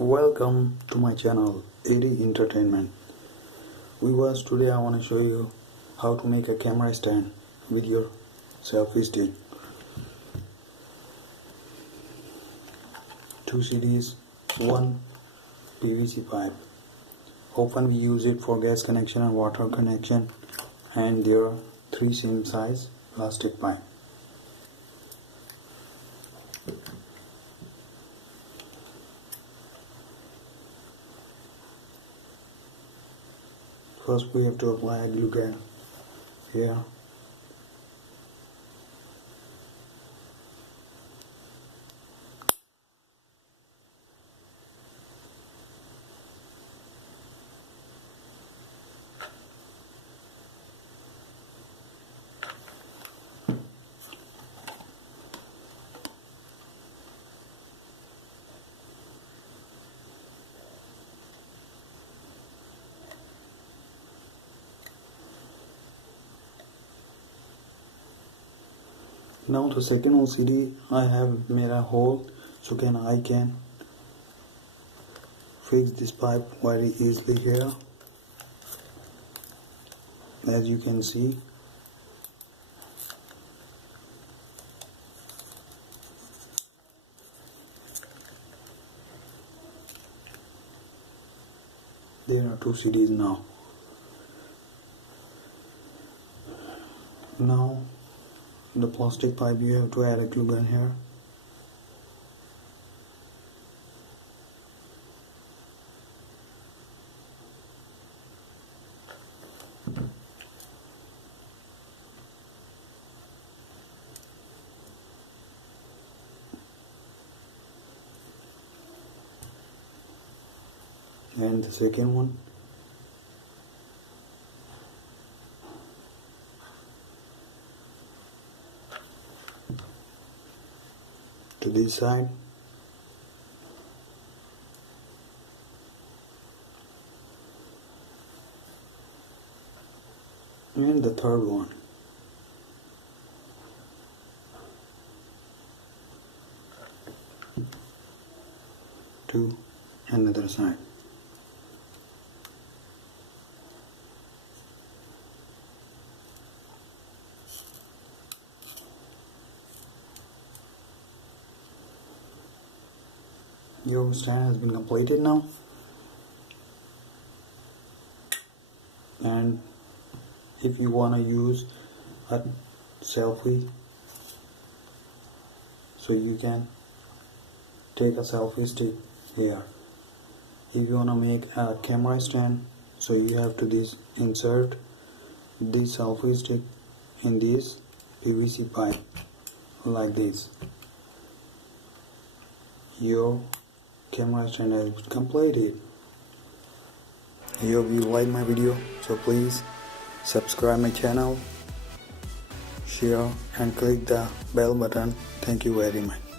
Welcome to my channel AD Entertainment. Viewers, today I want to show you how to make a camera stand with your selfie stick. 2 CDs, 1 PVC pipe. Often we use it for gas connection and water connection, and there are 3 same size plastic pipe. First we have to apply a glue gun here. Now the second OCD, I have made a hole so I can fix this pipe very easily here. As you can see, there are 2 CDs now. Now the plastic pipe, you have to add a glue gun here. And the second one. To this side. And the third one. To another side. Your stand has been completed now, and if you want to use a selfie, so you can take a selfie stick here. If you want to make a camera stand, so you have to insert this selfie stick in this PVC pipe like this. Your camera stand is completed. I hope you like my video, so please subscribe my channel, share and click the bell button. Thank you very much.